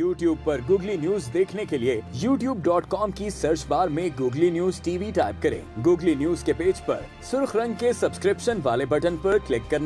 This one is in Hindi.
YouTube पर Googly न्यूज देखने के लिए youtube.com की सर्च बार में Googly न्यूज टीवी टाइप करें। Googly न्यूज के पेज पर सुर्ख रंग के सब्सक्रिप्शन वाले बटन पर क्लिक करना